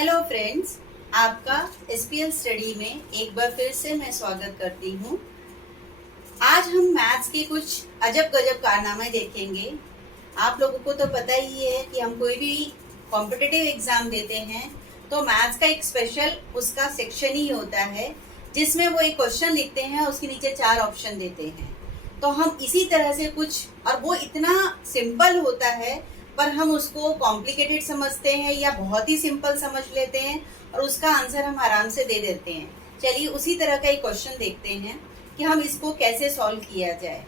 Hello friends, आपका SPL study में एक बार फिर से मैं स्वागत करती हूँ। आज हम मैथ्स के कुछ अजब गजब कारनामे देखेंगे। आप लोगों को तो पता ही है कि हम कोई भी कॉम्पिटिटिव एग्जाम देते हैं तो मैथ्स का एक स्पेशल उसका सेक्शन ही होता है जिसमें वो एक क्वेश्चन लिखते हैं, उसके नीचे 4 ऑप्शन देते हैं। तो हम इसी तरह से कुछ, और वो इतना सिंपल होता है पर हम उसको कॉम्प्लिकेटेड समझते हैं या बहुत ही सिंपल समझ लेते हैं और उसका आंसर हम आराम से दे देते हैं। चलिए उसी तरह का एक क्वेश्चन देखते हैं कि हम इसको कैसे सॉल्व किया जाए।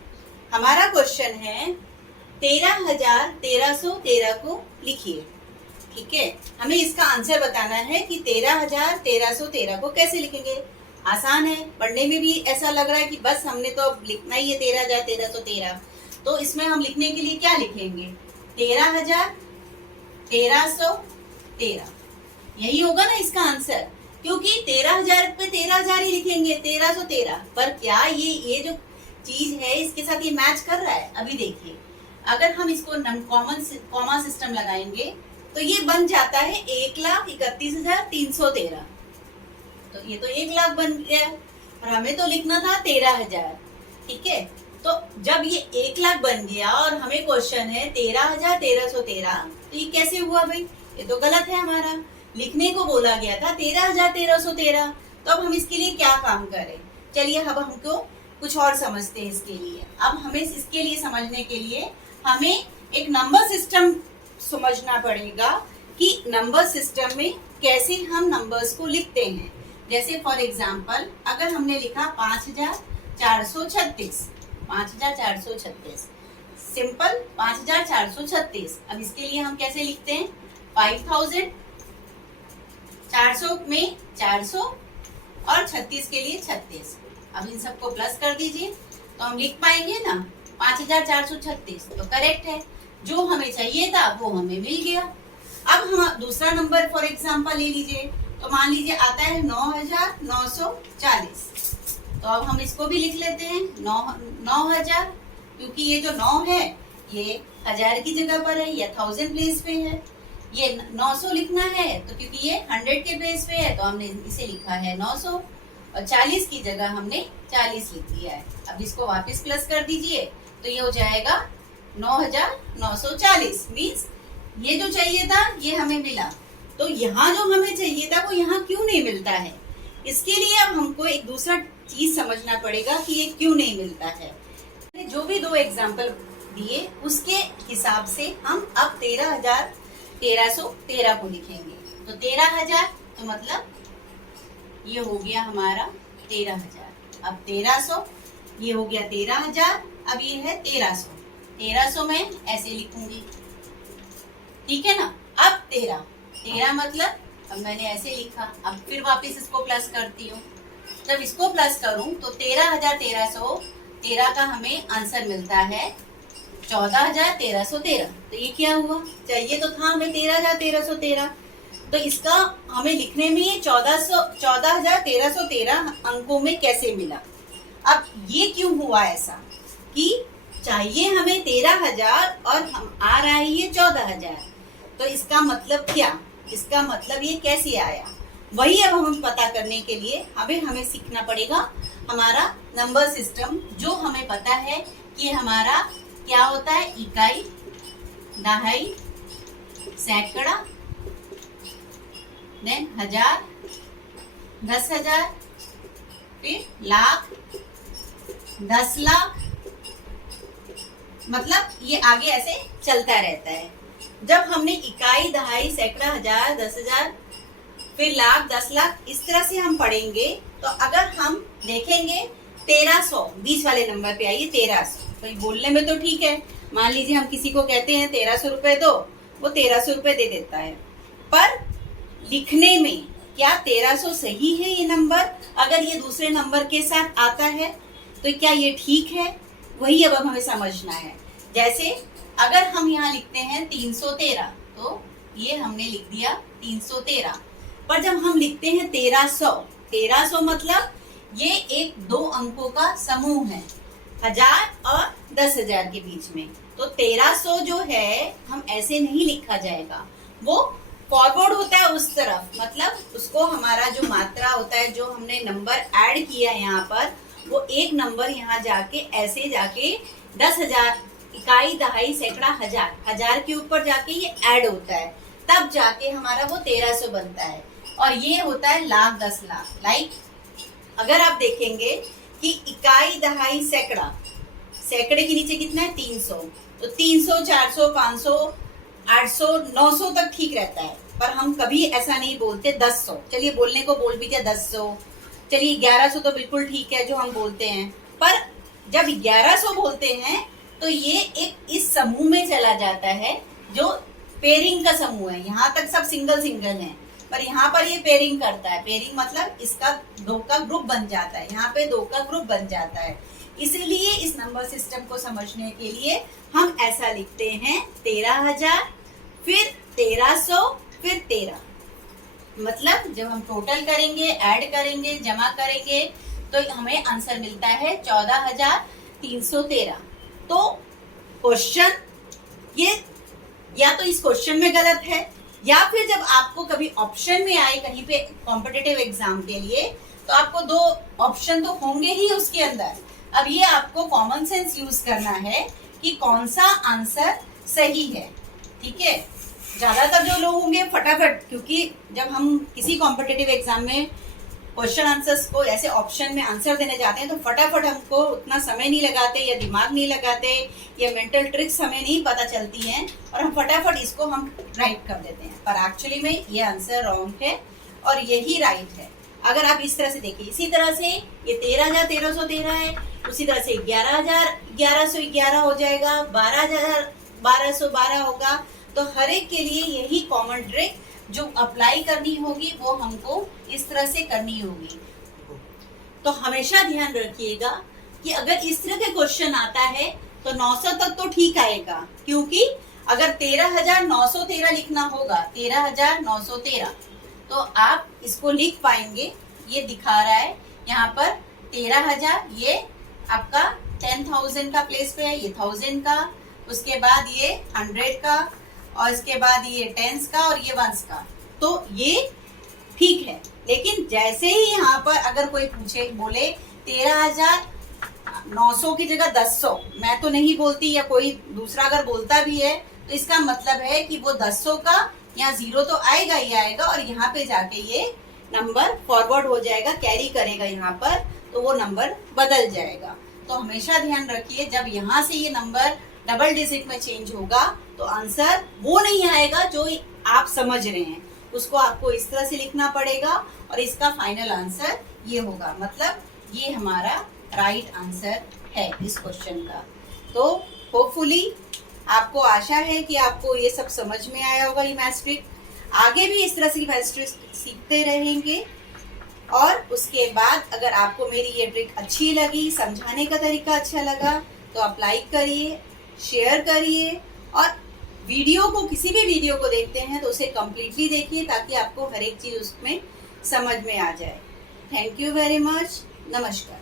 हमारा क्वेश्चन है 13,1313 को लिखिए। ठीक है, हमें इसका आंसर बताना है कि 13,1313 को कैसे लिखेंगे। आसान है, पढ़ने में भी ऐसा लग रहा है कि बस हमने तो अब लिखना ही है 13,1313। तो इसमें हम लिखने के लिए क्या लिखेंगे, 13,1313। यही होगा ना इसका आंसर, क्योंकि 13,000 पे 13,000 ही लिखेंगे, 1313। पर क्या ये जो चीज है इसके साथ ये मैच कर रहा है? अभी देखिए, अगर हम इसको कॉमा सिस्टम लगाएंगे तो ये बन जाता है 1,31,313। तो ये तो 1 लाख बन गया और हमें तो लिखना था 13,000। ठीक है, तो जब ये 1 लाख बन गया और हमें क्वेश्चन है 13,1313, तो ये कैसे हुआ भाई? ये तो गलत है, हमारा लिखने को बोला गया था 13,1313। तो अब हम इसके लिए क्या काम करें? चलिए अब हमको कुछ और समझते हैं इसके लिए। अब हमें इसके लिए समझने के लिए हमें एक नंबर सिस्टम समझना पड़ेगा कि नंबर सिस्टम में कैसे हम नंबर्स को लिखते हैं। जैसे फॉर एग्जाम्पल अगर हमने लिखा 5,436, 5,436 सिंपल 5,436। अब इसके लिए हम कैसे लिखते हैं, 5,000, 400 में 400 और 36 के लिए 36। अब इन सबको प्लस कर दीजिए तो हम लिख पाएंगे ना 5,436। तो करेक्ट है, जो हमें चाहिए था वो हमें मिल गया। अब हम दूसरा नंबर फॉर एग्जाम्पल ले लीजिए, तो मान लीजिए आता है 9,940। तो अब हम इसको भी लिख लेते हैं 9,000, क्योंकि ये जो 9 है ये 1000 की जगह पर है या 1000 प्लेस पे है। ये 900 लिखना है तो क्योंकि ये 100 के बेस पे है तो हमने इसे लिखा है 900, और 40 की जगह हमने 40 लिख दिया है। अब इसको वापस प्लस कर दीजिए तो ये हो जाएगा 9,940। मीन्स ये जो चाहिए था ये हमें मिला। तो यहाँ जो हमें चाहिए था वो यहाँ क्यों नहीं मिलता है? इसके लिए अब हमको एक दूसरा चीज समझना पड़ेगा कि ये क्यों नहीं मिलता है। जो भी 2 एग्जाम्पल दिए उसके हिसाब से हम अब 13,1313 को लिखेंगे। तो 13,000 तो मतलब ये हो गया हमारा 13,000। अब 1,300 ये हो गया 13,000। अब ये है 1,300, 1,300 में ऐसे लिखूंगी। ठीक है ना। अब 13 मतलब अब मैंने ऐसे लिखा। अब फिर वापस इसको प्लस करती हूँ। जब इसको प्लस करूं तो 13,1313 का हमें आंसर मिलता है 14,1313। तो ये क्या हुआ? चाहिए तो था हमें 13,1313। तो इसका हमें लिखने में ये 14,1313 अंकों में कैसे मिला? अब ये क्यों हुआ ऐसा कि चाहिए हमें 13,000 और हम आ रहा है ये 14,000। तो इसका मतलब क्या? इसका मतलब ये कैसे आया? वही अब हम पता करने के लिए हमें सीखना पड़ेगा हमारा नंबर सिस्टम, जो हमें पता है कि हमारा क्या होता है, इकाई, दहाई, सैकड़ा, देन 1000, 10,000, फिर लाख, 10 लाख। मतलब ये आगे ऐसे चलता रहता है। जब हमने इकाई, दहाई, सैकड़ा, 1000, 10,000, फिर लाख, 10 लाख, इस तरह से हम पढ़ेंगे। तो अगर हम देखेंगे 1,300 बीच वाले नंबर पे आइए 1,300, तो बोलने में तो ठीक है। मान लीजिए हम किसी को कहते हैं 1,300 रुपए दो, वो 1,300 रुपए दे देता है। पर लिखने में क्या 1,300 सही है ये नंबर? अगर ये दूसरे नंबर के साथ आता है तो क्या ये ठीक है? वही अब हमें समझना है। जैसे अगर हम यहाँ लिखते हैं 313, तो ये हमने लिख दिया 313। पर जब हम लिखते हैं 1,300, 1,300 मतलब ये एक 2 अंकों का समूह है, 1000 और 10,000 के बीच में। तो 1,300 जो है हम ऐसे नहीं लिखा जाएगा, वो फॉरवर्ड होता है उस तरफ, मतलब उसको हमारा जो मात्रा होता है, जो हमने नंबर ऐड किया है यहाँ पर, वो एक नंबर यहाँ जाके ऐसे जाके 10,000 इकाई दहाई सैकड़ा हजार, हजार के ऊपर जाके ये ऐड होता है, तब जाके हमारा वो 1300 बनता है। और ये होता है लाख 10 लाख। लाइक अगर आप देखेंगे कि इकाई दहाई सैकड़ा, सैकड़े के नीचे कितना है 300, तो 300 400 500 800 900 तक ठीक रहता है, पर हम कभी ऐसा नहीं बोलते 1000। चलिए बोलने को बोल भी दिया 1000, चलिए 1100 तो बिल्कुल ठीक है जो हम बोलते हैं, पर जब 1100 बोलते हैं तो ये एक इस समूह में चला जाता है जो पेयरिंग का समूह है। यहाँ तक सब सिंगल सिंगल है, पर यहाँ पर ये पेयरिंग करता है। पेयरिंग मतलब इसका 2 का ग्रुप बन जाता है, यहाँ पे 2 का ग्रुप बन जाता है। इसलिए इस नंबर सिस्टम को समझने के लिए हम ऐसा लिखते हैं 13,000 फिर 1300 फिर 13। मतलब जब हम टोटल करेंगे, ऐड करेंगे, जमा करेंगे तो हमें आंसर मिलता है 14,313। तो क्वेश्चन ये या तो इस क्वेश्चन में गलत है, या फिर जब आपको कभी ऑप्शन में आए कहीं पे कॉम्पिटिटिव एग्जाम के लिए, तो आपको 2 ऑप्शन तो होंगे ही उसके अंदर। अब ये आपको कॉमन सेंस यूज करना है कि कौन सा आंसर सही है। ठीक है, ज्यादातर जो लोग होंगे फटाफट, क्योंकि जब हम किसी कॉम्पिटिटिव एग्जाम में क्वेश्चन आंसर्स को ऐसे ऑप्शन में आंसर देने जाते हैं तो फटाफट हमको उतना समय नहीं लगाते, या दिमाग नहीं लगाते, या मेंटल ट्रिक्स हमें नहीं पता चलती हैं, और हम फटाफट इसको हम राइट कर देते हैं। पर एक्चुअली में ये आंसर रॉन्ग है और यही राइट है। अगर आप इस तरह से देखिए, इसी तरह से ये 13,1313 है, उसी तरह से 11,1111 हो जाएगा, 12,1212 होगा। तो हर एक के लिए यही कॉमन ट्रिक जो अप्लाई करनी होगी वो हमको इस तरह से करनी होगी। तो हमेशा ध्यान रखिएगा कि अगर इस तरह के क्वेश्चन आता है तो 900 तक तो ठीक आएगा, क्योंकि अगर 13,913 लिखना होगा, 13,913, तो आप इसको लिख पाएंगे। ये दिखा रहा है यहाँ पर 13,000, ये आपका 10,000 का प्लेस पे है, ये 1000 का, उसके बाद ये 100 का, और इसके बाद ये टेंस का और ये वंस का। तो ये ठीक है, लेकिन जैसे ही यहाँ पर अगर कोई पूछे, बोले 13,900 की जगह 1000, मैं तो नहीं बोलती, या कोई दूसरा अगर बोलता भी है, तो इसका मतलब है कि वो 1000 का यहाँ 0 तो आएगा ही आएगा, और यहाँ पे जाके ये नंबर फॉरवर्ड हो जाएगा, कैरी करेगा यहाँ पर, तो वो नंबर बदल जाएगा। तो हमेशा ध्यान रखिए, जब यहाँ से ये नंबर डबल डिजिट में चेंज होगा तो आंसर वो नहीं आएगा जो आप समझ रहे हैं, उसको आपको इस तरह से लिखना पड़ेगा, और इसका फाइनल आंसर ये होगा। मतलब ये हमारा राइट आंसर है इस क्वेश्चन का। तो होपफुली आपको आशा है कि आपको ये सब समझ में आया होगा, ये मैथ्स ट्रिक। आगे भी इस तरह से मैथ्स ट्रिक सीखते रहेंगे, और उसके बाद अगर आपको मेरी ये ट्रिक अच्छी लगी, समझाने का तरीका अच्छा लगा, तो आप लाइक करिए, शेयर करिए, और वीडियो को, किसी भी वीडियो को देखते हैं तो उसे कंप्लीटली देखिए, ताकि आपको हर एक चीज उसमें समझ में आ जाए। Thank you very much. नमस्कार।